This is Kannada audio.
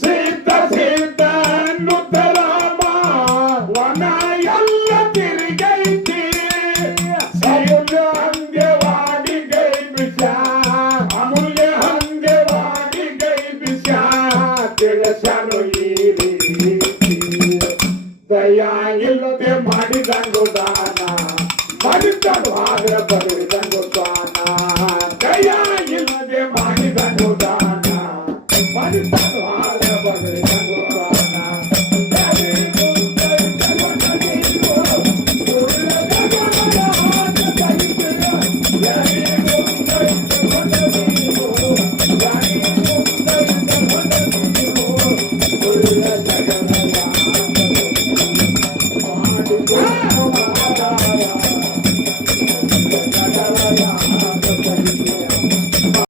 ಸೀತ ಸೀತ ಅನ್ನುತ್ತರಾಮ ವನ ಎಲ್ಲ ತಿರುಗೈತಿ ಅಮೂಲ್ಯ ಹಂಗೆವಾಗಿ ಗೈ ಬಿಸ ಅಮೂಲ್ಯ ಹಂಗೆವಾಗಿ ಗೈ ಬಿಸ ತಿಳಿಸನು ಈ ರೀತಿ ದಯಾ ಇಲ್ಲದೆ ಮಾಡಿದಂಗು ದಾನ ಮಾಡಿದನು ಆದ್ರೆ ಬರುವುದಂಗು ದಾನ ದಯಾ ಇಲ್ಲದೆ ಮಾಡಿದನು ದಾನ ಮಾಡಿದನು ಆದ್ರೆ ಬರುವುದಂಗು